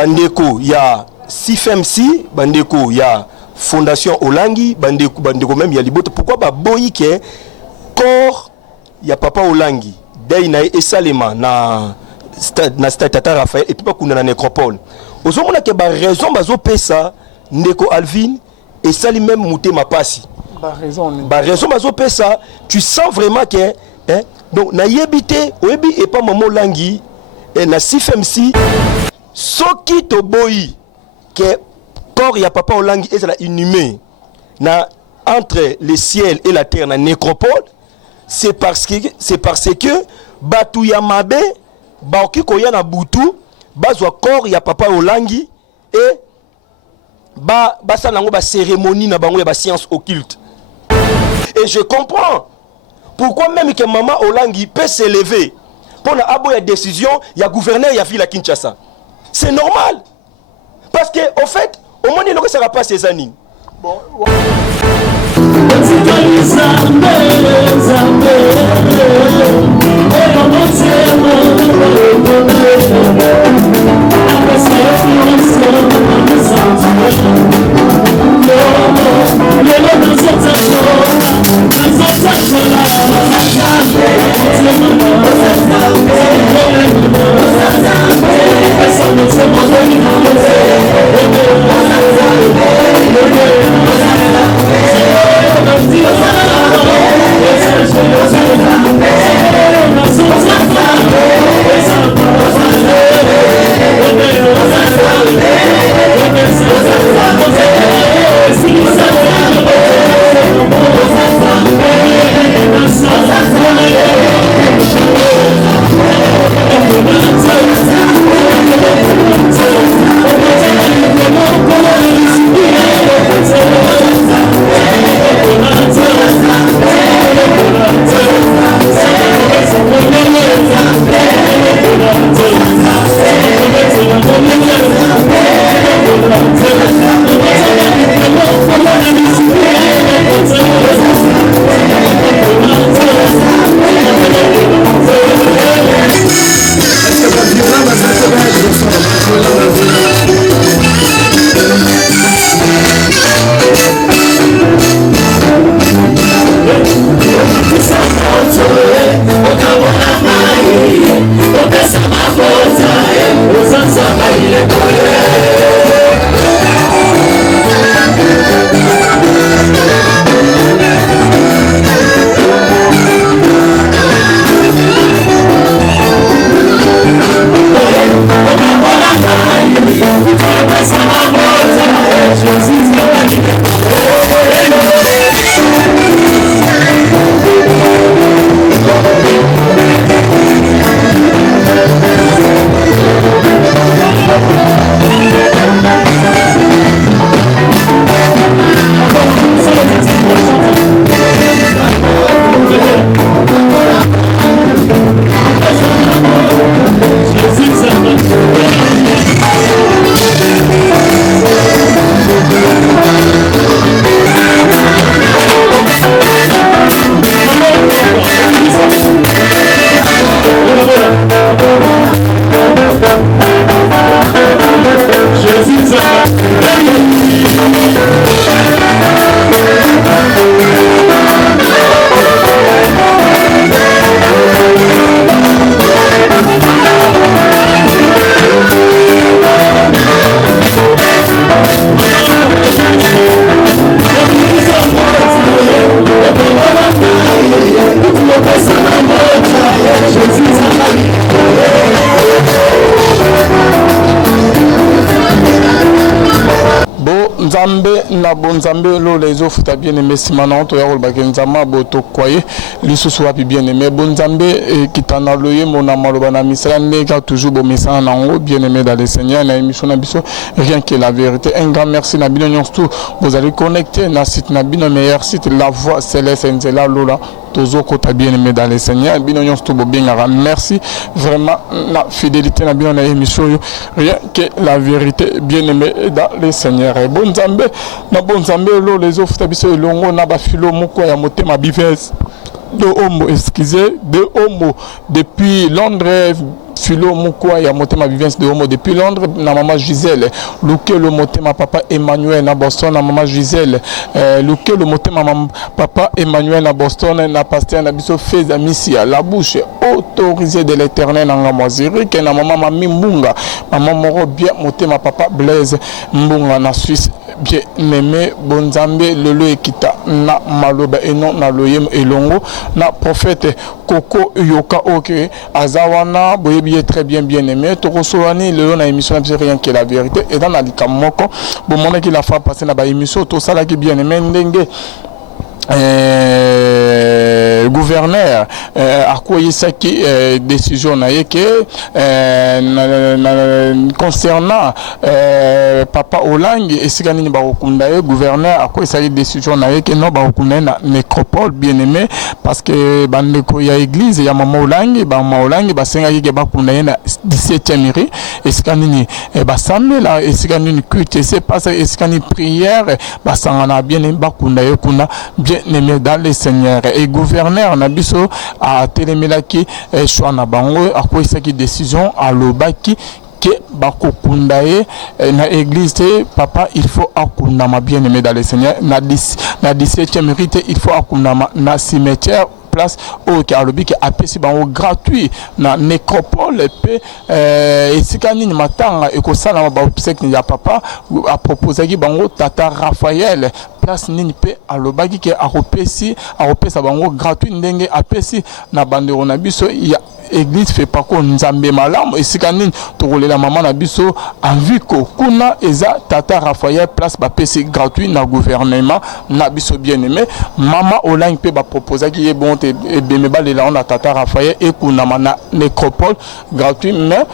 bandeko ya CFMC, bandeko ya Fondation Olangi, bandeko même ya Libota. Pourquoi ba boyi ke corps ya papa Olangi dei na esalema na stade Tata Raphaël et puis pas kuna na nécropole. Ozomona ke ba raison bazo pesa ndeko Alvin et sali même mouté ma pasi. Ba raison bazo pesa, tu sens vraiment que hein, donc na yebité oyebi et pas maman Olangi et na CFMC soki to boyi que corps ya papa Olangi est la inhumé na entre le ciel et la terre na nécropole, c'est parce que batu ya mabe baoki koya na butu bazwa corps ya papa Olangi et basa nango ba cérémonie na bango ya ba science occulte. Et je comprends pourquoi même que maman Olangi peut s'élever pour la aboya décision ya gouverneur ya ville à Kinshasa. C'est normal. Parce que au fait, au moins il ne sera pas ces années. Bon. Nzambe na bonzambe lo les offres ta bien aimé simana to ya kolbaka nzama boto kwaye lisusu wapi bien aimé bonzambe kitana loye mona maloba na misala nega toujours bo misala nango bien aimé dans le Seigneur na émission na biso rien que la vérité. Un grand merci na bino nyonso vous allez connecter na site na bino meilleur site la voix céleste nzela lola tozo kota bien aimé dans le Seigneur bino nyonso bo bengara merci vraiment la fidélité na bino na émission rien que la vérité bien aimé dans le Seigneur. Et bonzambe na bonzambe lo les offres tabiso longo na ba filo moko ya motema bivez de homo excusez de homo depuis Londres Philo Mukwa ya motema vivence de homo depuis Londres na maman Gisèle Luke le motema papa Emmanuel na Boston na maman Gisèle Luke le motema papa Emmanuel na Boston na pasteur na biso Feza Missia la bouche autorisée de l'Éternel na ngamaziri que na maman Mami Mbunga maman moro bien motema papa Blaise Mbunga na Suisse bien aimé Bonzambe lelo ekita na maloba et non na loyem elongo na prophète Koko Yoka OK azawana boyebi très bien aimé tokosolani lelo na émission na rien que la vérité et dans la likamoko bon mon qui la fa passer na ba émission to sala ki bien aimé ndenge gouverneur a quoi qui décision concernant papa Olangi et si gagné gouverneur a quoi décision que non na nécropole bien aimé parce que bandeko ya église ya maman Olangi ba senga ki ba kunda na 17e mairie et si gagné ba samela et si gagné culte c'est pas et si gagné prière ba sangana bien ba kunda kuna bien aimé dans le Seigneur et gouverneur Nabiso a télémelaki choix na bango a quoi ça qui décision à l'obaki que bakokundaye na église papa il faut akunama bien aimé dans le Seigneur na 17e mérite il faut akunama na cimetière place au Karobi qui a payé gratuit na nécropole pe et si kanini matanga et ko sala ba obsèque ya papa a proposé ki bango tata Raphaël place nini pe alobaki ke a repesa bango gratuit ndenge a pesi na bandero na biso ya église fait pas qu'on nzambe malamu et si kanini to la maman na biso enviko kuna eza tata Raphaël place ba pesi gratuit na gouvernement na biso bien aimé maman Olang pe ba proposer ki bon et bien ba le la tata Raphaël et kuna na nécropole gratuit mais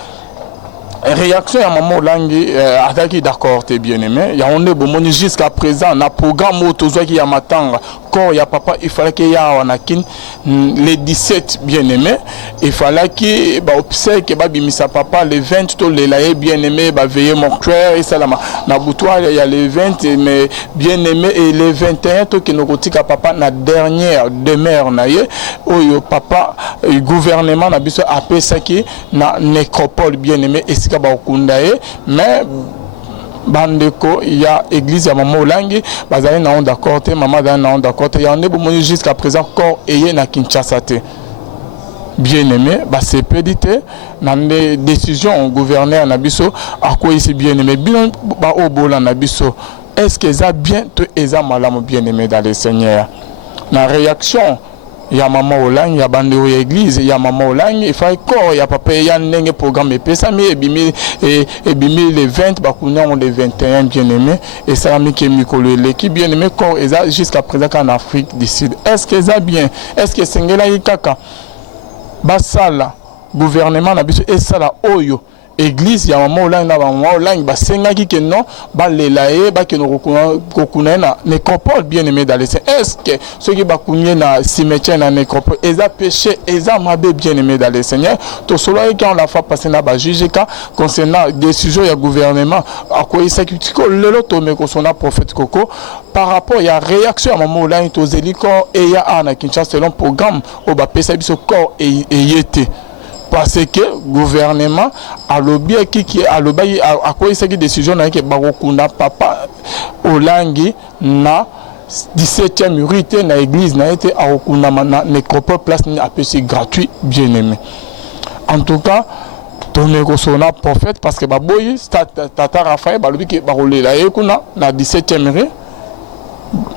réaction à maman Olangi ataki d'accord t'es bien aimé ya on est bon jusqu'à présent na programme autozo qui ya matanga corps ya papa il fallait qu'il y a wanakin les 17 bien aimé il fallait que ba obsèque ba bimisa papa les 20 to les laé bien aimé ba veiller mortuaire et salama na boutoir il y a les 20 mais bien aimé et les 21 to que nous kotika papa na dernière demeure na ye oyo papa gouvernement na biso appelé ça qui na nécropole bien aimé et mais bandeko il y a église ya maman Olangi bazali na on d'accord te maman dans na on d'accord te ya on est bon jusqu'à présent corps et na Kinshasa te bien aimé ba c'est pédité na des décisions gouverneur na biso à quoi ici bien aimé bien ba obola na biso est-ce que ça bien te eza malamu bien aimé dans le Seigneur na réaction ya maman Olangi ya bandeo ya église ya maman Olangi il faut corps ya papa ya ndenge programme epesa mi ebimi les 20 bakunya on les 21 bien aimé et ça mi ke mikolo l'équipe bien aimé corps et ça jusqu'à présent en Afrique du Sud est-ce que ça bien est-ce que sengela yikaka basala gouvernement na biso et ça la oyo église ya maman Olangi na maman Olangi basengaki que non balelaye ba ke no kokuna na nécropole bien aimé dans les est-ce que ceux qui bakunye na cimetière na nécropole eza péché eza mabe bien aimé dans les Seigneur to solo quand la fois passé na ba juge ka concernant décision ya gouvernement à quoi il s'occupe lelo to me ko sona prophète Koko par rapport ya réaction à maman Olangi to zeliko et ya ana Kinshasa selon programme au ba pesa biso corps et yete parce que gouvernement a lobby qui a lobby à quoi il s'agit décision na que bakokunda papa Olangi na 17e murité na église na été à okunda na nécropole place a payé gratuit bien aimé en tout cas tourner ko sona prophète parce que baboyi tata Raphaël ba lobby que barolela ekuna na 17e murité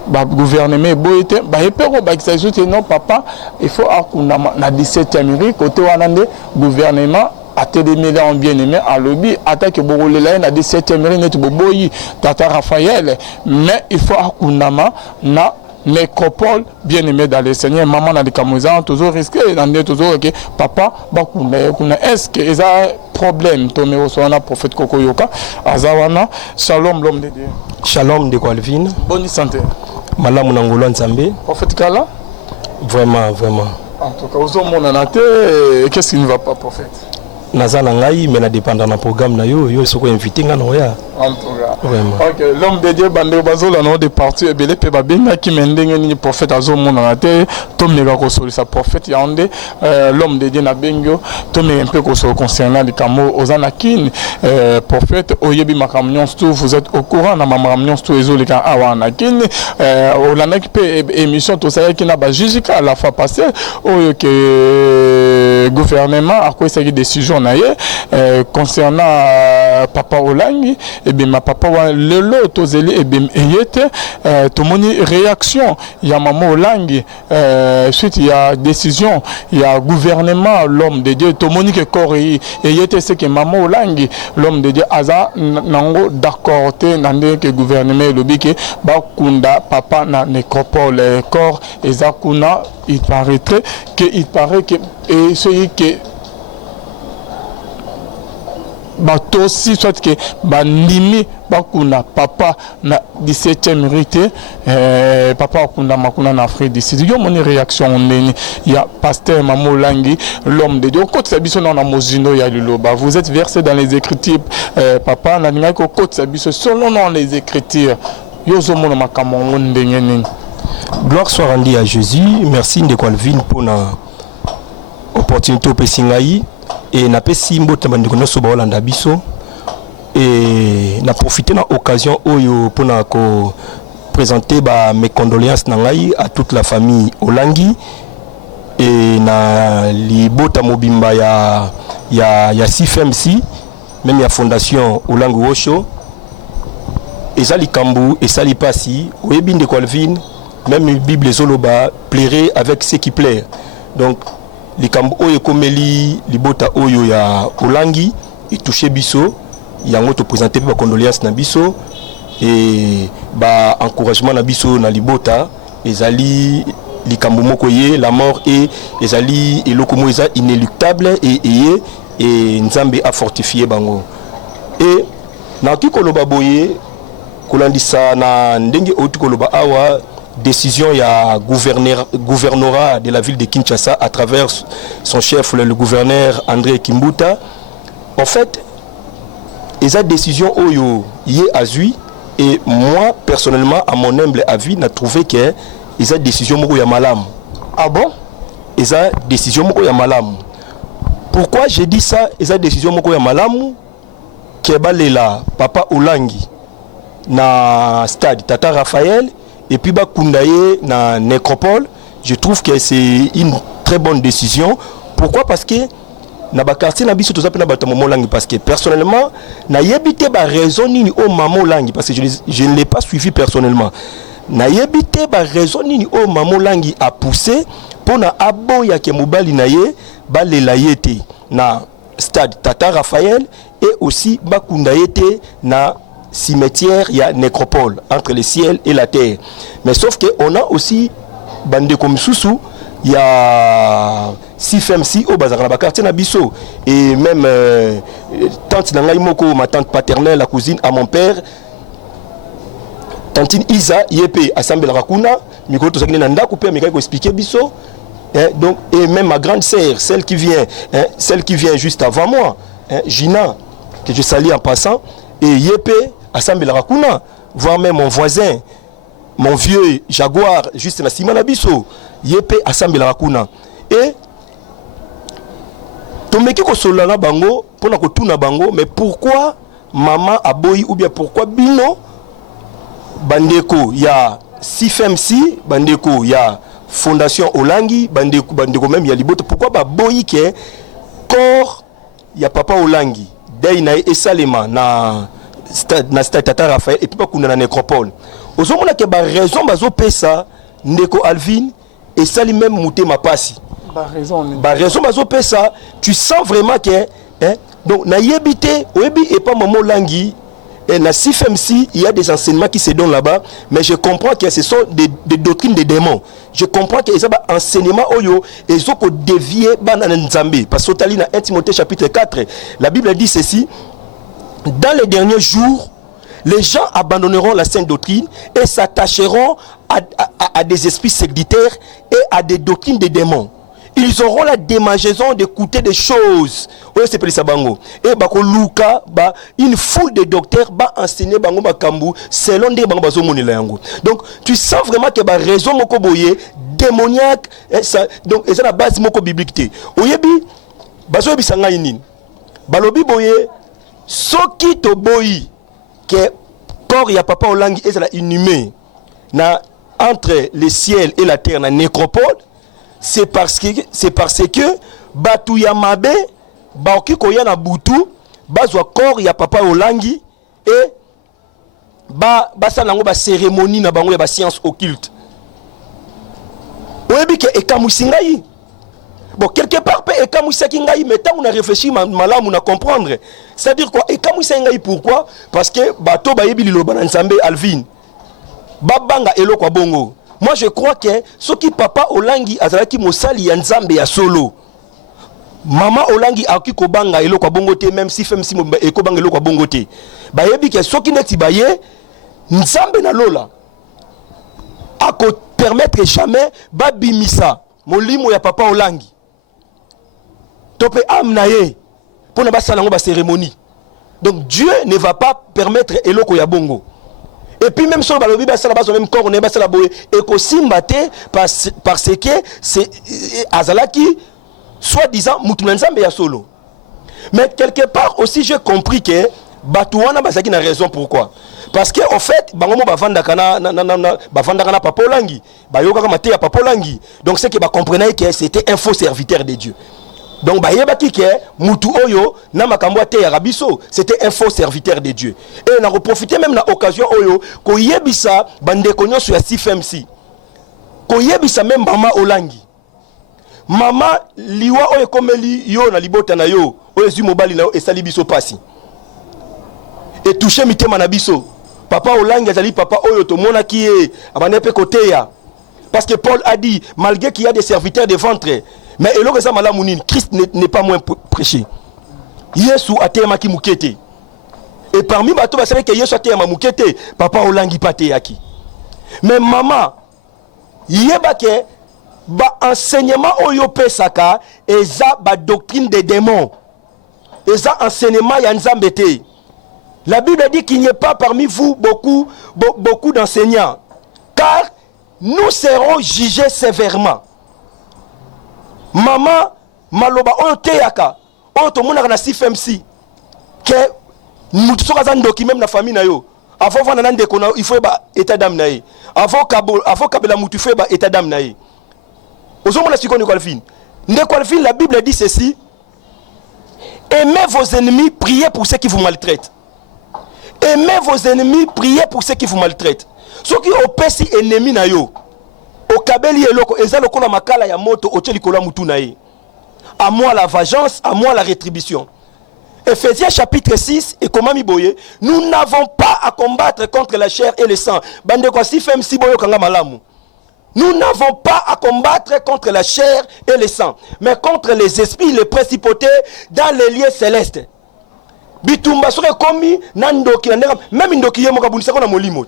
ba gouvernement boyete ba epero ba kisaisote non papa il faut akuna na 17e mairie côté wanande gouvernement a télémélé en bien aimé à lobby attaque borolela na 17e mairie net boboyi tata Raphaël mais il faut akuna na nécropole bien aimé dans le Seigneur maman na dikamoza toujours risqué dans toujours que papa bakuna est-ce que ils a problème tomé au sona prophète Koko Yoka azawana shalom l'homme de Dieu shalom de Calvin bonne santé malamu na ngolo nzambe prophète Kala vraiment en tout cas aux hommes on a qu'est-ce qui ne va pas prophète naza na ngai mais na dépendant na programme na yo soko invité nga no ya en tout cas Vraiment. Ok, l'homme de Dieu, bande bazo la nom de parti et belé pe babenga qui mendenge ni prophète azo mona na te to mega ko soli sa prophète yande l'homme de Dieu na bengyo to me un peu ko so concernant les camo ozana kin prophète oyebi makamnyon tout vous êtes au courant na makamnyon tout ezo les kan awana kin olana ki pe émission to ça qui na ba jijika à la fois passée oyo que gouvernement a quoi cette décision na ye concernant papa Olangi et bien ma papa le lot tozeli et bien eyete to moni réaction il y a maman Olangi suite il y a décision il y a gouvernement l'homme de Dieu to moni que corps eyete c'est que maman Olangi l'homme de Dieu aza nango d'accord te nande que gouvernement lobi que ba kunda papa na nécropole corps ezakuna il paraît que et celui que bato si soit que bandimi bakuna papa na 17e rite papa akunda makuna na Afrique du Sud yo moni réaction ndeni ya pasteur Mama Olangi l'homme de Dieu côté sabiso na mozindo ya liloba vous êtes versé dans les écritures papa na ninga ko côté sabiso selon dans les écritures yo zo mona makamon ndenge nini. Gloire soit rendue à Jésus. Merci de Calvin pour la opportunité au Pessingaï et na pesi mbota bandiko nyonso ba Holanda biso et na profiter na occasion oyo pour na ko présenter ba mes condoléances na ngai à toute la famille Olangi et na libota mobimba ya CFMC même ya fondation Olangi Wosho ezali kambu esali pasi oyebi de Calvin même Bible zoloba plairait avec ce qui plaît donc likambo oyo komeli libota oyo ya Olangi et touché biso yango to présenter ba condoléances na biso et ba encouragement na biso na libota ezali likambo moko ye la mort et ezali eloko mo eza inéluctable et Nzambe a fortifié bango et na kikoloba boye kolandisa na ndenge otukoloba awa décision ya gouvernorat de la ville de Kinshasa à travers son chef le gouverneur André Kimbuta en fait esa décision oyo yé azui et moi personnellement à mon humble avis n'a trouvé que esa décision moko ya malamu. Ah bon? Esa décision moko ya malamu. Pourquoi j'ai dit ça? Esa décision moko ya malamu ke balela papa Olangi na stade Tata Raphaël et puis Bakundaye na nécropole. Je trouve que c'est une très bonne décision. Pourquoi? Parce que na ba quartier na biso toza pe na bato Mama Olangi parce que personnellement na yebite ba raison nini o Mama Olangi parce que je ne l'ai pas suivi personnellement. Na yebite ba raison nini o Mama Olangi a poussé pour na aboya ke mobali na ye ba lelayete na stade Tata Raphaël et aussi Bakundaye te na cimetière, il y a nécropole entre le ciel et la terre. Mais sauf que on a aussi bande comme Soussou, il y a CFMC au bazar na quartier na biso et même tante Nangai Moko, ma tante paternelle, la cousine à mon père, tantine Isa Yepe assemble Rakuna, miko to sakine nanda couper mais ko expliquer biso. Donc et même ma grande sœur, celle qui vient juste avant moi, Gina que je salue en passant et Yepe assemble la Rakuna, voire même mon voisin, mon vieux Jaguar, juste na Simana Biso, Yepe assemble la Rakuna. Et Tomeki ko solana bango, pour na kotuna bango, mais pourquoi maman aboyi ou bien pourquoi bino bandeko ya CFMC, bandeko ya fondation Olangi, bandeko même ya libota, pourquoi ba boyi ke corps ya papa Olangi, dei na esalema na stade Tata Raphaël et puis pas kuna na nécropole. Ozomona ke ba raison bazo pesa ndeko Alvin et sali même mouté ma passi. Ba raison bazo pesa, tu sens vraiment que donc na yebité oyebi et pas Mama Olangi et na CFMC il y a des enseignements qui se donnent là-bas mais je comprends que ce sont des doctrines des démons. Je comprends que ça va enseignement oyo et ils ont dévié bana Nzambe parce que tali na 1 Timothée chapitre 4 la Bible dit ceci. Dans les derniers jours, les gens abandonneront la sainte doctrine et s'attacheront à des esprits séducteurs et à des doctrines des démons. ils auront la démangeaison d'écouter des choses. Oui, c'est pour ça bango. Et bako luka ba une foule de docteurs ba enseigner bango makambu selon des bango bazo monela yango. Donc tu sens vraiment que ba raison moko boye démoniaque et ça donc et ça la base moko biblique té. Oyebi bazo bisanga inine. Balobi boye soki to boyi que corps ya papa olangi et ça la inhumé na entre le ciel et la terre na nécropole. C'est parce que batu ya mabe baoki koya na butu bazwa corps ya papa olangi et basa nango ba cérémonie na bango ya ba science occulte. Oyebi ke ekamusi ngai. Bon, quelque part pe ekamusi ngai, mais tant on a réfléchi malamu on a comprendre. C'est-à-dire quoi ekamusi ngai pourquoi? Parce que bato ba yebi liloba na Nzambe Alvin. Babanga eloko kwa bongo. Moi je crois que ce qui papa olangi azalaki mosali ya Nzambe ya solo. Maman olangi akoki kobanga eloko kwa bongo te même si femme si ekobanga eloko kwa bongo te. Ba yebi ke soki neti baye Nzambe na lola. Ako permettre jamais babimisa molimo ya papa olangi. Tope amnaye pour ne pas salango ba cérémonie. Donc Dieu ne va pas permettre eloko ya bongo. Et puis même sur le balobi basala baso même corps ne basala boye et ko simbate parce que c'est azalaki soi-disant mutu Nzambe ya solo. Mais quelque part aussi j'ai compris que batuana basaki na raison pourquoi. Parce que en fait bangomo bavanda kana bavanda kana papa olangi bayoka kama te ya papa olangi. Donc c'est que ba comprenait que c'était un faux serviteur de Dieu. Donc bayebaki ke mutu oyo na makambo te ya rabiso, c'était un faux serviteur de Dieu. Et on a profité même na occasion oyo ko yebisa bande konyo sur CFMC. Ko yebisa même mama olangi. Mama liwa oyo komeli yo na libota na yo, oyo zi mobali na yo esali biso pasi. Et toucher mitema na biso. Papa olangi azali papa oyo to mona ki e abanepe côté ya. Parce que Paul a dit malgré qu'il y a des serviteurs de ventre. Mais et ça malamounine, Christ n'est pas moins prêché. Yesu atema ki mukete. Et parmi bato ba savez que Yesu atema mukete, papa olangi pate yaki. Mais maman, yeba ke ba enseignement oyo pesaka eza ba doctrine des démons. Eza enseignement ya Nzambe te. La Bible dit qu'il n'y a pas parmi vous beaucoup d'enseignants, car nous serons jugés sévèrement. Maman maloba oyo teyaka oyo to monaka na CFMC que mutu soka za ndoki même na famille na yo avant vana na ndeko na il faut ba état d'âme na ye avant kabela mutu faut ba état d'âme na ye ozo mona sikoni kwa fin ndeko kwa fin. La Bible dit ceci: aimez vos ennemis, priez pour ceux qui vous maltraitent. Aimez vos ennemis, priez pour ceux qui vous maltraitent. Ceux qui opesi ennemi na yo okabeli eloko eza lokola makala ya moto oteli kola mutu na ye. À moi la vengeance, à moi la rétribution. Ephésiens chapitre 6 et comment miboye, nous n'avons pas à combattre contre la chair et le sang. Bande kwa si fem si boyo kanga malamu. Nous n'avons pas à combattre contre la chair et le sang, mais contre les esprits, les principautés dans les lieux célestes. Bitumba sore komi nandoki même ndoki yemo kabunisa ko na molimo.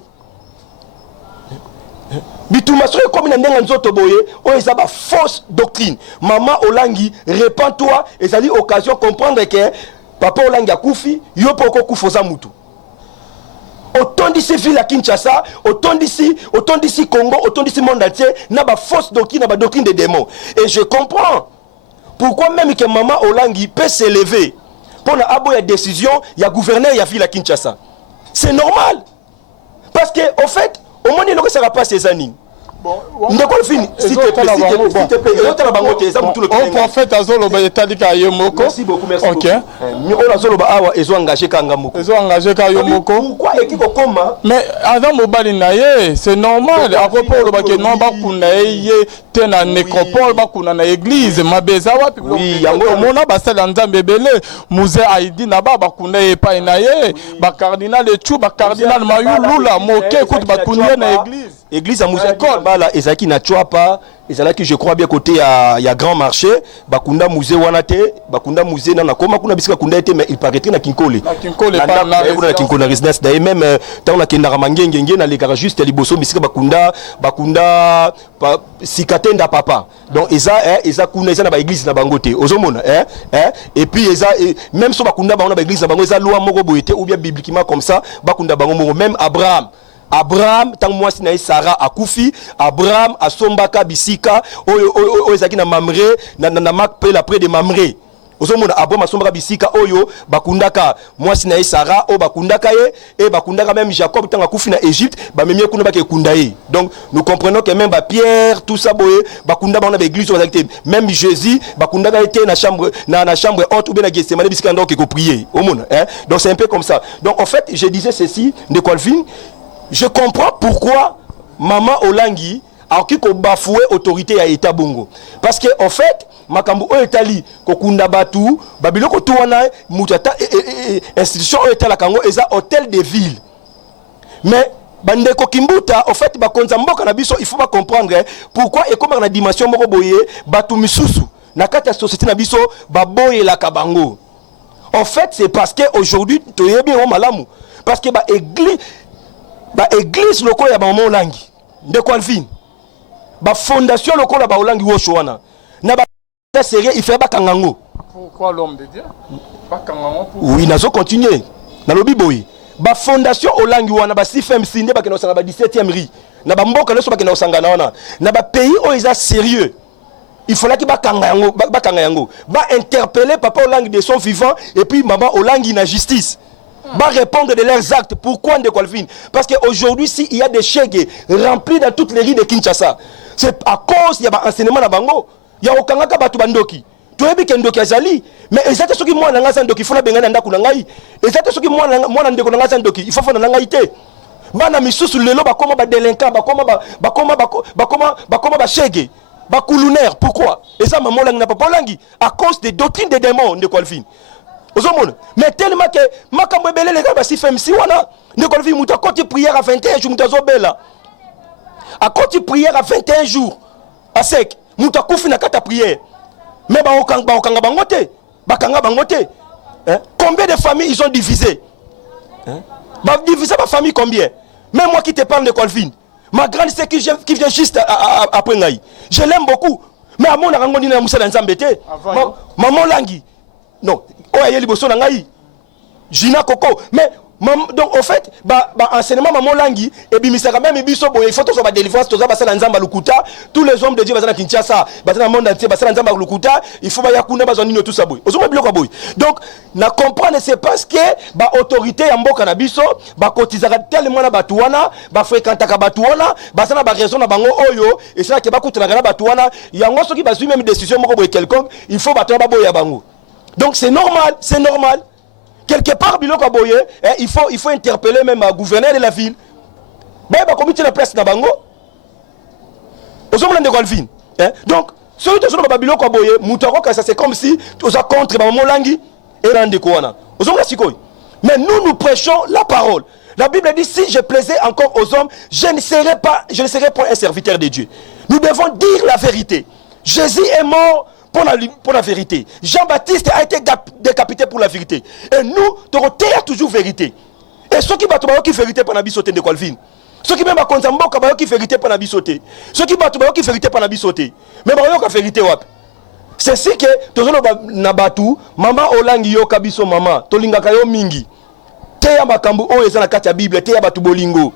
Bitumba soki comme na ndenga nzoto boye o ezaba fausse doctrine. Maman olangi, répands-toi, ezali occasion comprendre que papa olangi akufi yo poko kufoza mutu. Autant d'ici ville à Kinshasa, autant d'ici Congo, autant d'ici monde entier, na ba fausse doctrine, na ba doctrine des démons. Et je comprends pourquoi même que maman olangi peut s'élever pour na abo ya décision ya gouverneur ya ville à Kinshasa. C'est normal. Parce que au fait au moins il ne sera pas ces années. Bon, s'il te plaît, on prophète azolo ba etalika yomoko. Merci beaucoup, merci. OK. On azolo ba awa ezo engagé kanga moko. Ezo engagé ka yomoko. Pourquoi ekiko koma? Mais avant mobali na ye, c'est normal. À propos le ba ke non ba kuna ye te na nécropole ba kuna na église mabeza wapi. Oui, yango mona ba sala Nzambe belé, musée Aïdi na ba kuna ye pa na ye, ba cardinal Echu, ba cardinal Mayulula, moke écoute ba kuna na église. église à Moussa bala ezaki na Chouapa ezalaki je crois bien côté ya grand marché bakunda musée wanate bakunda musée na koma kuna bisika kunda été mais il paraîtrait na Kinkole pas na Kinkole résidence d'ailleurs même tant na kendara mangenge na les garagistes liboso bisika bakunda sikatenda papa donc eza kuna eza na ba église na bangote ozomona et puis même so bakunda ba église na bango eza loi moko boyete ou bien bibliquement comme ça bakunda bango moko même Abraham tant moi si na Sarah akufi Abraham asombaka bisika oyo ezaki na Mamre na Makpela après de Mamre ozomona Abraham asombaka bisika oyo bakundaka moi si na Sarah o bakundaka ye et bakundaka même Jacob tant akufi na Égypte ba memie kuna ba ke kundaye donc nous comprenons que même ba Pierre tout ça boye bakunda ba na église même Jésus bakundaka était na chambre haute ou bien na Gethsemane bisika ndoko ko prier omona donc c'est un peu comme ça donc en fait je disais ceci de Colvin. Je comprends pourquoi Maman Olangi a bafoué l'autorité à État Bongo. Parce que en fait, makambo Etali kokunda batu, babilo ko tuwana mutata institution Etala Kango eza hôtel de ville. Mais bandeko Kimbuta en fait ba konzamboka na biso il faut pas comprendre pourquoi et comment na dimension moko boye batu misusu na kati ya société na biso ba boye la kabango. En fait, c'est parce que aujourd'hui toyebi o malamu parce que église loko ya Maman Olangi de Colvin fondation loko la Olangi Woshoana na sérieux il fait kangango. Pourquoi l'homme de Dieu kangango oui nazo continuer na lobi boy fondation Olangi wana CFMC nde bakena osanga 17e ri na mboka leso bakena osanga na pays o isa sérieux il fallait que bakanga yango interpeller papa Olangi de son vivant et puis Maman Olangi na justice va répondre de leurs actes. Pourquoi de Colvin? Parce qu'aujourd'hui, s'il y a des chèques remplis dans toutes les rues de Kinshasa, c'est à cause il y a un enseignement à Bango. Il y a aucun cas de Bandoki. Tu as vu qu'il y a un Azali, mais exactement ce qui moi n'a Doki, il faut la benga nanda kunangai. Exactement ce qui moi n'a pas Doki, il faut faire nangaïté. Bana misu sur le lot, bakoma ba délinquant, bakoma ba chèque, ba coulounaire. Pourquoi? Et ça, maman n'a pas Olangi à cause des doctrines des démons de Colvin. Mais tellement que makambo ebele les gars si fait si wana ne Colvin muta koti prière à 21 jours muta zobela a koti prière à 21 jours à sec muta kufi na kata prière mais okanga bangote combien de familles ils ont divisé divisé ma famille combien même moi qui te parle de Colvin ma grande sœur qui vient juste après ngai je l'aime beaucoup mais à mon arangoni na musala nzambe te maman Olangi non oya liboso na ngai Gina Koko mais donc au fait enseignement Maman Olangi et bimisaka même biso boye il faut to so ba délivrance to za basala nzamba lukuta tous les hommes de Dieu bazana Kinshasa bazana monde entier basala nzamba lukuta il faut ba yakuna bazana nino tout ça boye ozoma biloko boye donc na comprendre c'est parce que autorité ya mboka na biso kotizaka tellement na batu wana fréquentaka batu wana basana ba raison na bango oyo et ça ke bakutana na batu wana yango soki bazui même décision moko boye quelconque il faut batu ba boye ya bango. Donc c'est normal. Quelque part, il faut interpeller même le gouverneur de la ville. Comité de presse na bango. Donc, celui qui est Babylon, c'est comme si tu es contre Maman Olangi et Randekouana. Mais nous prêchons la parole. La Bible dit si je plaisais encore aux hommes, je ne serais pas un serviteur de Dieu. Nous devons dire la vérité. Jésus est mort pour la vérité. Jean-Baptiste a été décapité pour la vérité. Et nous, tu as toujours vérité. Et ceux qui battent la vérité pour la bisoté de Colvin. Ceux qui même à Konzamboka la vérité pour la bisoté. Ceux qui battent la vérité pour la bisoté. Mais la vérité wap. C'est ce que tu as battu. Maman Olangi yo kabiso maman. Tolinga kayo mingi. Teya makambu o eza na kati ya Bible. Teya batu bolingo.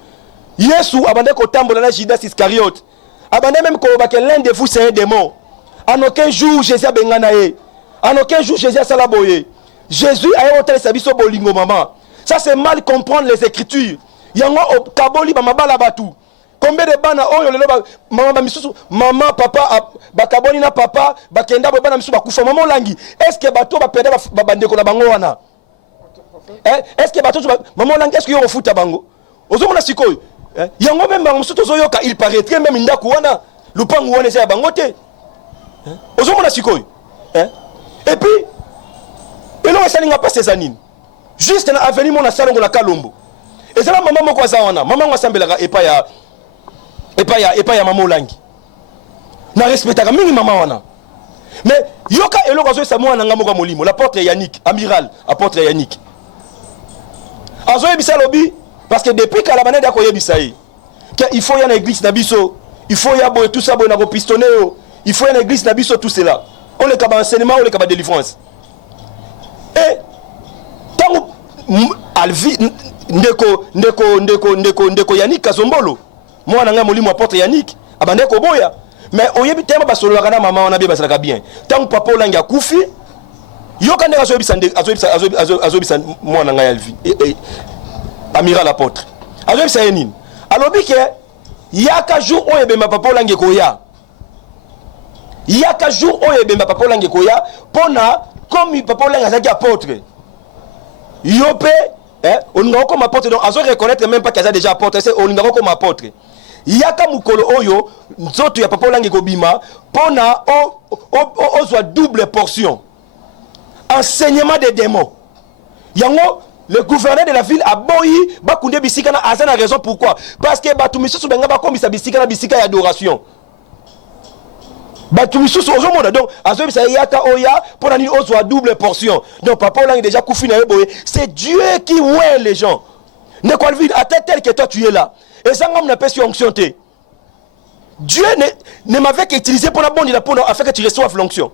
Yesu abande ko tambola na Judas Iscariote. Abande même ko ba que l'un de vous c'est un démon. En aucun jour, Jésus a benganaye. En aucun jour, Jésus a salaboye. Jésus a été sabiso bolingo maman. Ça c'est mal comprendre les Écritures. Yango kaboli ba mabala batu. Combien de bana oyo lelo maman ba misusu maman papa ba kaboli na papa ba kenda ba bana misusu ba kufa maman Olangi. Est-ce que bato ba perdre ba bandeko na bango wana? Est-ce que bato maman Olangi est-ce que yo refuta bango? Ozomona sikoyo. Yango même ba misusu tozoyoka il paraîtrait même ndaku wana lupangu wana c'est bango te. Ozomona sikoyo. Et puis elo esalinga pas ces anines. Juste na avenue mon salongo la Kalombo. Et ça maman moko za wana, maman wa sambelaka epa et pas ya maman Olangi na respectaka mingi maman wana mais yoka eloko azo sa mwana nga moko molimo l'apôtre Yannick amiral apôtre Yannick azo yebisa lobi parce que depuis kala banade ko yebisa yi que il faut y a une église na biso il faut y a tout ça bon na ko pistonner il faut y a une église na biso tout cela on le kaba enseignement on le kaba délivrance et tant alvi ndeko Yannick Kazombolo mwana nga molimo apôtre Yannick abande ko boya mais oyebi tema basolo kana mama wana be basalaka bien tant papa Olangi akufi yoka ndeka azobisa mwana nga alvi amiral apôtre azobisa yenini alobi ke yaka jour oyo ebemba papa Olangi koya yaka jour oyo ebemba papa Olangi koya pona comme papa Olangi azaki apôtre yo pe on nga comme apôtre donc azo reconnaître même pas qu'il a déjà apôtre c'est on nga comme apôtre yaka mukolo oyo nzoto ya papa Olangi kobima pona o soit double portion enseignement des démons yango le gouverneur de la ville a boyi bakunde bisika na azana raison pourquoi parce que batu misusu benga bakomisa bisika na bisika ya adoration batu misusu ozomona donc azobisa yaka oya pona ni o soit double portion donc papa Olangi déjà kufi na boye c'est Dieu qui oint les gens ne quoi ville à tel que toi tu es là et ça on n'a pas sur onction te Dieu ne m'avait qu'utilisé pour la bonne afin que tu reçoives l'onction.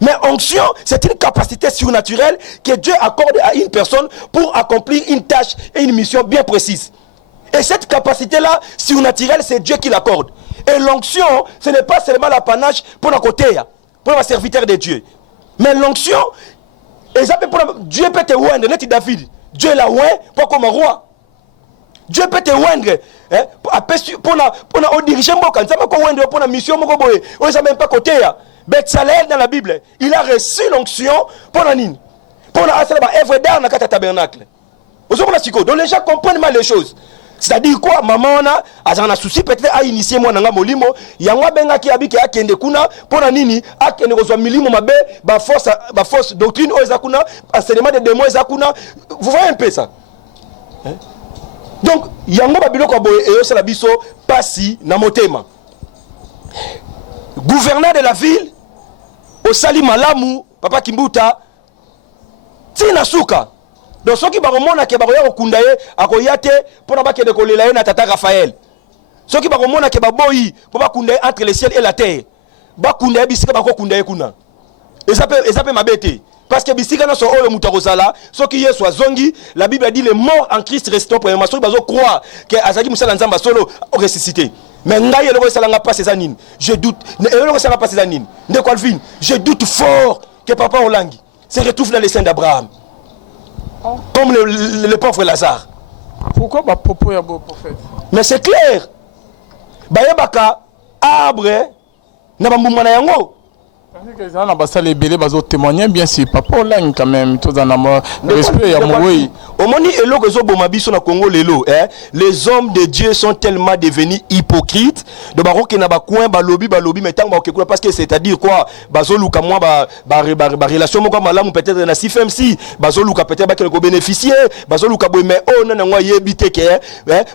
Mais onction, c'est une capacité surnaturelle que Dieu accorde à une personne pour accomplir une tâche et une mission bien précise. Et cette capacité-là, surnaturelle, c'est Dieu qui l'accorde. Et l'onction, ce n'est pas seulement l'apanage pour la côté, pour le serviteur de Dieu. Mais l'onction, Dieu peut te oindre, net David. Dieu l'a oint, pas comme un roi. Dieu peut te oindre pour diriger Mboka. Ça peut oindre pour la mission Mboka. On ne sait même pas côté. Betsalel dans la Bible, il a reçu l'onction pour la nine. Pour la œuvre d'art dans le tabernacle. Donc les gens comprennent mal les choses. C'est-à-dire quoi, maman a un souci peut-être à initier moi dans molimo, yangwa benga ki abiki akende kuna pour la nini akende ko milimo mabe ba force doctrine o ezakuna enseignement des démons ezakuna. Vous voyez un peu ça? Donc yango babilo ko boye e osala biso pasi na motema. Gouverneur de la ville osali malamu papa Kimbuta tina suka donc soki bakomona ke bakoya kokunda ye akoya te mpona bakende kolela ye na tata Raphaël soki bakomona ke baboyi po bakunda ye entre le ciel et la terre bakunda ye bisika bakokunda ye kuna eza pe mabe te parce que bisika nyonso oyo moto akozala soki yesu azongi la Bible a dit les morts en Christ resteront premièrement soki bazokroire ke azalaki mosala nzambe solo ressuscité. Mais ngai eloko esalanga passe eza nini je doute eloko esalanga passe eza nini ndeko Alvin je doute fort que papa Olangi se retrouve dans les seins d'Abraham comme le pauvre Lazare. Pourquoi ba popo ya beau prophète? Mais c'est clair bayebaka arbre na bambuma na yango parce que ça na basale belé bazo témoigner bien si papa Olangi quand même tout en amour respect ya moyi omoni eloko ezoboma biso na Congo lelo les hommes de Dieu sont tellement devenus hypocrites de baroke na bakouin balobi mais tant bakekula parce que c'est-à-dire quoi bazoluka moi ba relation moko malamu peut-être na CFMC bazoluka peut-être ba ko bénéficier bazoluka boy mais oh nana ngwa yebite ke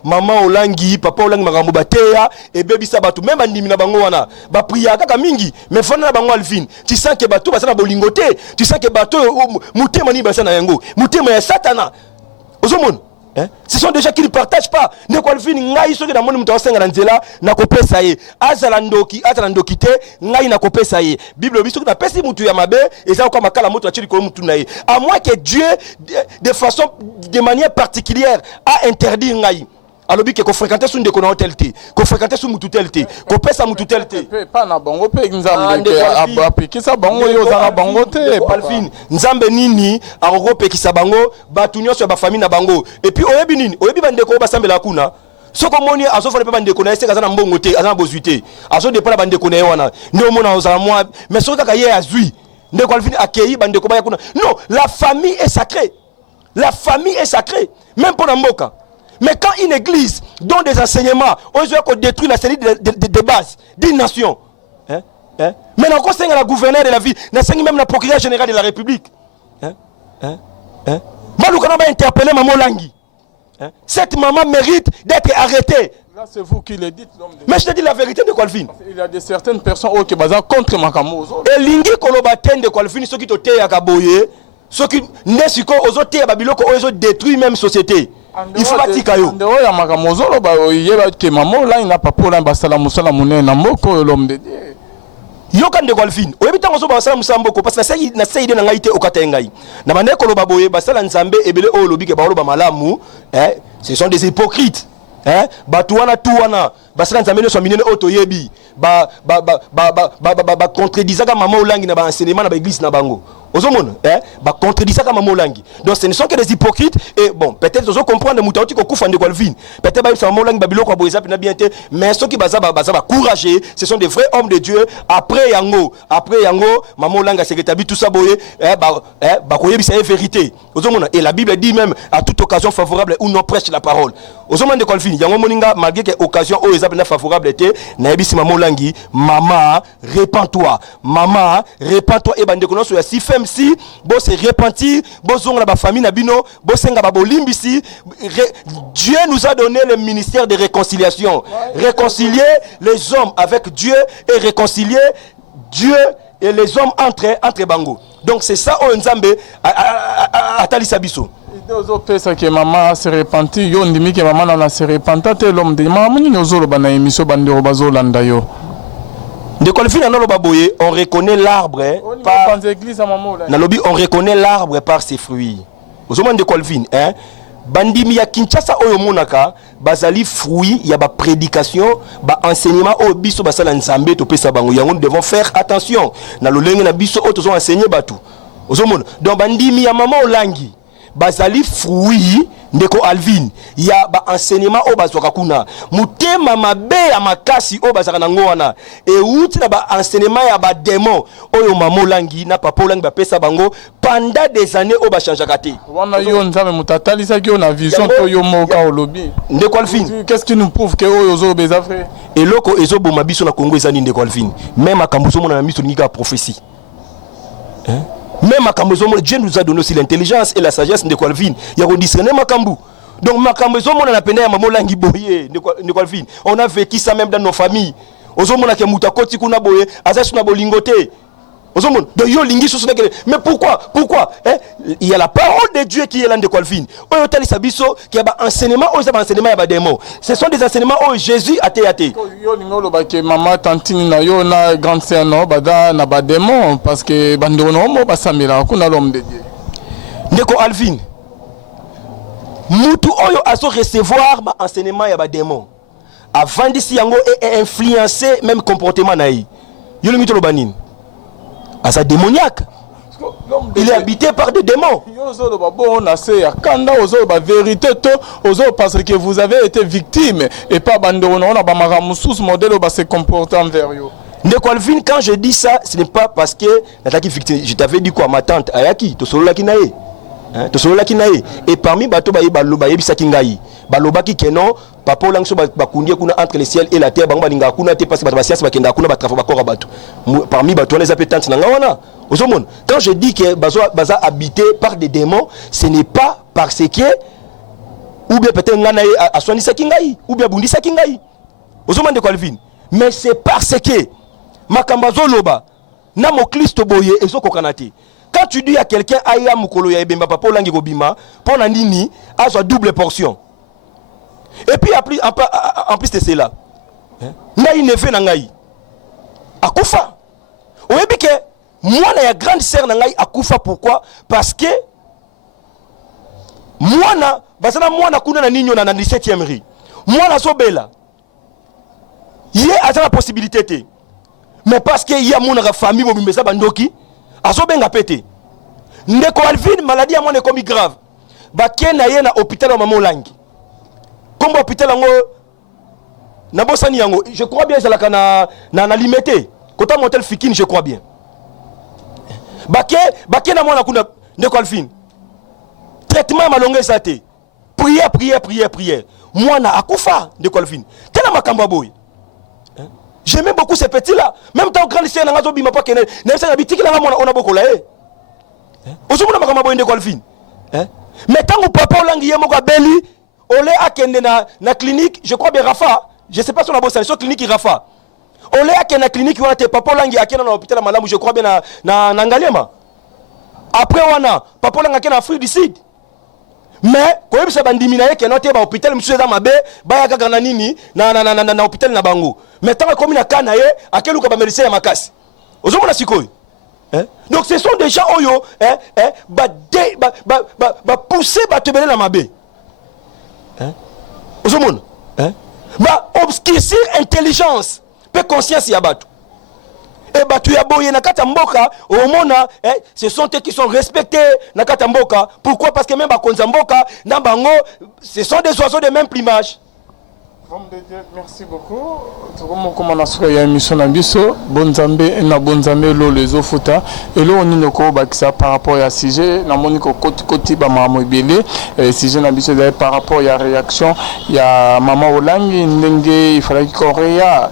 maman Olangi papa Olangi makambo bateya et bebisa batu même andimi na bango wana ba priya kaka mingi mais fana na bango Alvin tu sens que bateau basana bolingote tu sens que bateau mutema ni basana yango mutema ya satana ozomon ce sont des gens qui ne partagent pas ne quoi Alvin ngai soki na moni muto asenga na nzela na kopesa ye azala ndoki te ngai na kopesa ye Bible biso na pesi mutu ya mabe eza kwa makala moto achiri ko mutu na ye à moins que Dieu de façon de manière particulière a interdit ngai alobi ke ko fréquenter sous ndeko na hôtel te ko fréquenter sous mutu tel te ko pesa mutu tel te pas na bango pe nzambe ke apekisa bango yo za na bango te Alvin nzambe nini akokopekisa bango batu nyonso ya ba famille na bango et puis oyebi nini oyebi bandeko basambela kuna soko moni azofana pe bandeko na ese kaza na mbongo te azana bozuite azo depana bandeko na wana ndio mona ozala moi mais soki kaka ye azui ndeko Alvin akei bandeko ba kuna non la famille est sacrée même pour la mboka. Mais quand une église donne des enseignements, on veut détruire la série de base d'une nation. Maintenant, quand c'est la gouverneure de la ville, c'est même la procureur général de la République. Malou quand on va interpeller maman Olangi. Cette maman mérite d'être arrêtée. Là, c'est vous qui le dites. Mais je te dis la vérité de Colvin. Il y a de certaines personnes qui sont contre Makamo. Et lingi kolobaten de Colvin, ceux qui te te yakaboye, ceux qui ne sont pas aux autres, babiloko, ils ont détruit même société. Il faut pas tirer. Il y a Makamo, il y a que maman là, il n'a pas pour l'ambassade Moussala Mouné, Namoko, l'homme de Dieu. Yokan de Golfin oyebita ngoso basala musamboko parce que sai na sai de na ngaite okatengai na bande koloba boye basala nzambe ebele o lobi ke ba loba malamu ce sont des hypocrites batuana tuana basala nzambe no so minene otoyebi ba contredisaka mama olangi na ba enseignement na ba église na bango ozomona ba contredisaka mama olangi donc ce ne sont que des hypocrites et bon peut-être ozo comprendre mutauti ko kufa de Golfin peut-être ba mama olangi ba biloko boye zapi na bien te mais ceux qui baza courageux ce sont des vrais hommes de Dieu après yango mama olangi a seketabi tout ça boye ba koyebisa vérité ozomona et la Bible dit même à toute occasion favorable où non prêche la parole ozomona de Golfin yango moninga malgré que occasion o ezapena favorable était na yebisi mama olangi mama répands-toi et bande kono so ya si bo se repentir bo zonga na ba famille na bino bo senga ba bolimbisi Dieu nous a donné le ministère de réconciliation réconcilier les hommes avec Dieu et réconcilier Dieu et les hommes entre bango donc c'est ça o nzambe atalisa biso Ozo pesa que maman se repentir yo ndimi que maman na se repentir te l'homme de maman ni ozolo bana émission bande robazo landa yo de Colvin na loba boye on reconnaît l'arbre par na lobby on reconnaît l'arbre par ses fruits ozomon de Colvin bandimi ya Kinshasa oyo monaka bazali fruit ya ba prédication ba enseignement o biso basala nzambe to pesa bango yango nous devons faire attention na lolenge na biso o tozo enseigner batu ozomon donc bandimi ya mama olangi bazali fruit ndeko Alvin ya ba enseignement o bazwaka kuna mutema mabe ya makasi o bazaka nango wana e uti na ba enseignement ya ba démon oyo mama olangi na papa olangi ba pesa bango pendant des années o ba changeaka te wana yo nzame mutatalisa ki na vision to yo moka olobi ndeko Alvin qu'est-ce qui nous prouve que oyo zo beza frère eloko ezo boma biso na Congo ezani ndeko Alvin même akambuzo mona na miso nika prophétie même Makambo, Dieu nous a donné aussi l'intelligence et la sagesse de Colvin. Il y a discerné Makambo. Donc Makambo, on a appelé à Maman Langi Boye de Colvin. On a vécu ça même dans nos familles. Ozomona ke mutakoti kuna boye, azasuna bolingote. Ozomona de yo lingi so mais pourquoi il y a la parole de Dieu qui est là de Colvin. Oyo tali sabiso qui a ba enseignement, oyo ba enseignement ya ba démon. Ce sont des enseignements où Jésus a été. Yo lingolo ba ke maman tantine na yo na grande sœur no bada na ba démon parce que bandono mo ba samira kuna l'homme de Dieu. Ndeko Alvin. Mutu oyo aso recevoir ba enseignement ya ba démon. Avant d'ici yango et influencer même comportement naï. Yo le mitolo banine. À sa démoniaque. Il est habité par des démons. Parce que vous avez été victime et pas modèle se comporter envers vous. Colvin, quand je dis ça, ce n'est pas parce que je t'avais dit quoi, ma tante Ayaki, to solo la kinae. Et parmi bato baloba yebisaki ngai baloba ki kenon papa langso bakundia kuna entre le ciel et la terre bango balinga kuna te parce que bato basiasi bakenda kuna batrafo bakora bato parmi bato les appétentes na ngawana ozomona quand je dis que baza habité par des démons ce n'est pas parce que ou bien peut-être ngana aswanisaki ngai ou bien bundisaki ngai ozomona de Colvin mais c'est parce que makambazo loba na mo Kristo boye ezokokanate. Quand tu dis à quelqu'un aya mukolo ya ebemba papa olangi kobima pona nini azo double portion. Et puis en plus de cela ngai neve na ngai akufa oyebi ke mwana ya grande sœur na ngai akufa pourquoi parce que mwana basana mwana kuna na ninyo na 17e rue mwana sobela ye a la possibilité te mais parce que il y a mon famille bobimesa bandoki azobenga pété ndeko Alvin maladie à moi comme grave bakena ye na hôpital ya mama olangi comme hôpital yango na bosani yango je crois bien zalaka na limité kota motel fikine je crois bien bakena moi na kuna ndeko Alvin traitement malonge sate prière moi na akufa ndeko Alvin tena makamba boy. J'aimais beaucoup ces petits-là. Même tant grand lycée, on a bima pas qu'elle n'est pas habité là, on a beaucoup là. Aujourd'hui, on a ma boîte de Colvin. Mais tant que papa langue yemo ka beli, Olé akende na clinique, je crois bien Rafa, je sais pas si on a bossé sur clinique Rafa. Olé akende na clinique wana te papa Olangi akende na hôpital malamu, je crois bien na Ngaliema. Après wana papa Olangi akende na Afrique du Sud. Mais quand il s'est bandimina que notre ba hôpital monsieur za mabe ba ya kaka na nini na hôpital na bango. Mais tant comme na kana ye akelu ka ba médecin ya makasi. Ozomona sikoy. Donc ce sont des gens oyo ba pousser ba te beler na mabe. Ozomona. Ba obscurcir intelligence, pe conscience ya batu. Et batu ya boye na kata mboka omona ce sont eux qui sont respectés na kata mboka. Pourquoi? Parce que même ba konza mboka na bango ce sont des oiseaux de même plumage. Merci beaucoup. Comme on a sur la émission Nabiso, Bonzambe na Bonzambe lo les ofuta et là on y noko bakisa par rapport à sujet na moniko koti ba mama ibele sujet Nabiso par rapport à réaction il y a maman Olangi ndenge il fallait qu'il Korea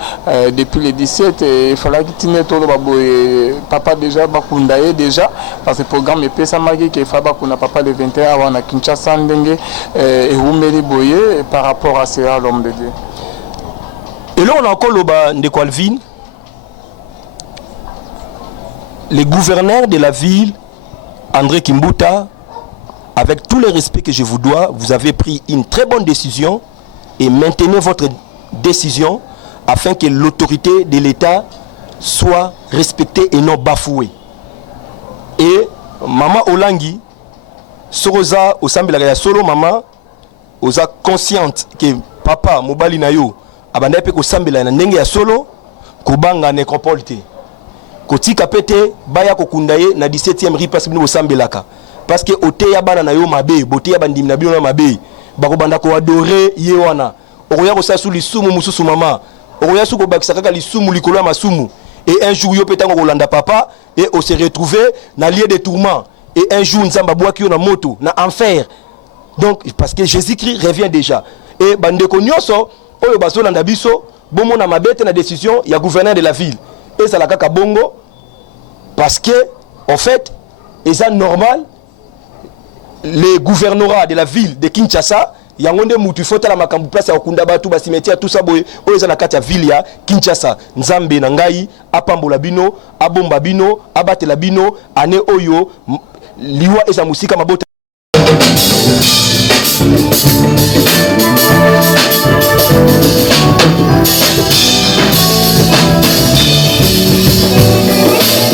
depuis les 17 il fallait qu'il tine todo baboy papa déjà bakundaye déjà parce que programme EP ça magi que fa bakuna papa le 21 avant na Kinshasa ndenge et Umeli boye par rapport à cela l'homme de Dieu. Et là on a encore le de Calvin, les gouverneurs de la ville, André Kimbuta, avec tout le respect que je vous dois, vous avez pris une très bonne décision et maintenez votre décision afin que l'autorité de l'État soit respectée et non bafouée. Et Maman Olangi, Soroza, Osambela solo Maman, Osa consciente que papa Mobali Nayo, abanda pe ko sambela na ndenge ya solo kubanga nécropole te kotika pete baya ko kundaye na 17e rue parce que no sambelaka parce que ote ya bana na yo mabe bote ya bandimi na bino na mabe bako banda ko adorer ye wana okoya ko sasu lisumu mususu mama okoya su ko bakisa kaka lisumu likolo ya masumu et un jour yo petango ko landa papa et on se retrouver na lieu de tourment et un jour nzamba boaki yo na moto na enfer. Donc parce que Jésus-Christ revient déjà et bandeko nyonso oyo bazolanda biso bomona mabete na décision ya gouverneur de la ville et ça la kaka bongo parce que en fait et ça normal les gouvernorats de la ville de Kinshasa yango nde mutu fota la makambu place ya okunda batu ba cimetière tout ça boye oyo za na kati ya ville ya Kinshasa nzambe na ngai apambola bino abomba bino abatela bino ane oyo liwa eza musika mabota.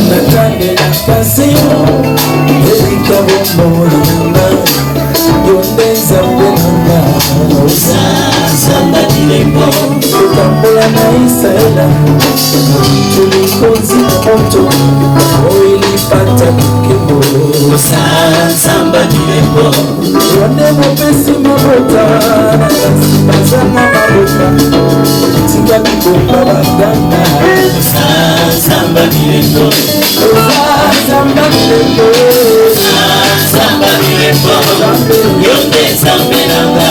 Natale la passion, Erika Bombolanga, Yonde Zambelanga, Samba Dilembo, Kambola na Isaela, Tulikozi moto, Oili pata kikebo, Samba Dilembo, Yonde mopesi mabota, Bazama mabota, Tinga bibomba baganga, Samba Dilembo, Samba Dilembo, Samba Dilembo, Yonde Zambelanga,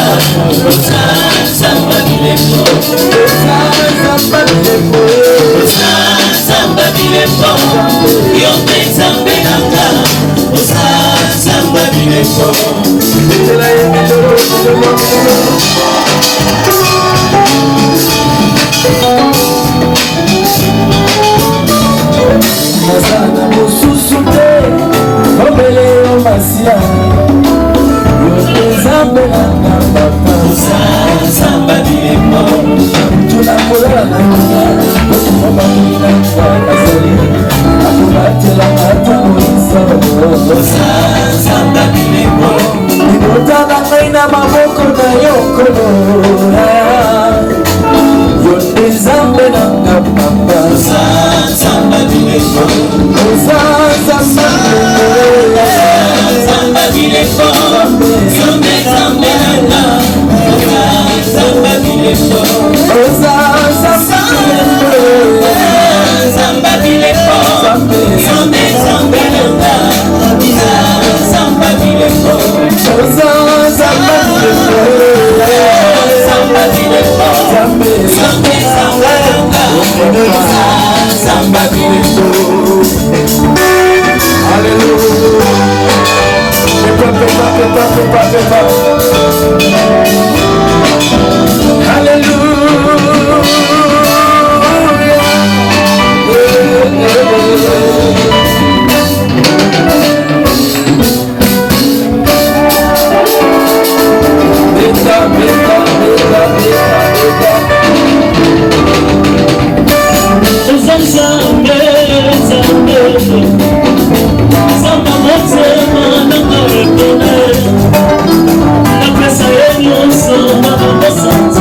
Samba Dilembo, Samba Dilembo, Samba Dilembo, Yonde Zambelanga, Samba Dilembo. Nazana mususu te, obele yo masia, yo Zambelanga papa, Samba Dilembo, tunakola na kuna, mama mina kwa sali, akubatela hata moisa, Samba Dilembo, ibotana kaina maboko na yokono, yo Zambelanga papa, Samba Dilembo, Samba Dilembo, Yonde Zambelanga, Samba Dilembo, Samba Dilembo, Yonde Zambelanga, Samba Dilembo, Samba Dilembo, Yonde Zambelanga, Samba Dilembo. Alléluia. Samba motema nanga wepena na pesa yenyonso na basanti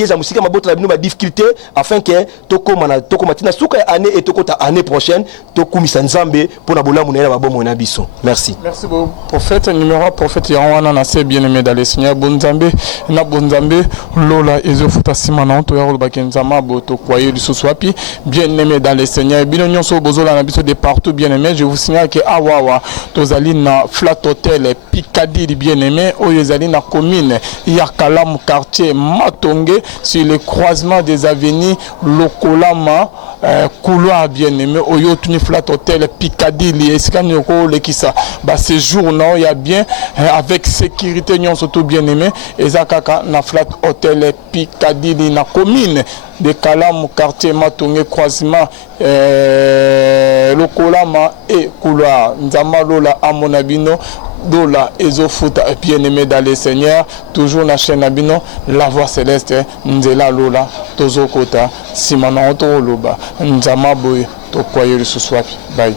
maladie za musika mabota bino ba difficulté afin que tokoma tina suka année et tokota année prochaine tokumisa nzambe pona bolamu na babomo na biso. Merci. Merci beaucoup. Prophète numéro prophète Yawana na se bien-aimé dans le Seigneur bonzambe na bonzambe lola ezofuta simana to ya bakenzama boto kwaye lisusuapi bien-aimé dans le Seigneur bino nyonso bozola na biso de partout bien-aimé. Je vous signale que awawa tozali na Flat Hotel Picadilly bien-aimé oyezali na commune ya Kalamu quartier Matonge sur le croisement des avenues Lokolama couloir bien-aimé oyo tuni Flat Hotel Picadilly eskanyo le kisa ba séjour non il y a bien avec sécurité nyonso surtout bien-aimé ezakaka na Flat Hotel Picadilly na commune de Kalamu quartier Matonge croisement Lokolama et couloir nzamba lola amonabino dola ezofuta bien-aimé dans le Seigneur toujours na chaîne abino la voix céleste nzela lola tozokota simana otoloba nzama boy to kwaye lisusu wapi bye.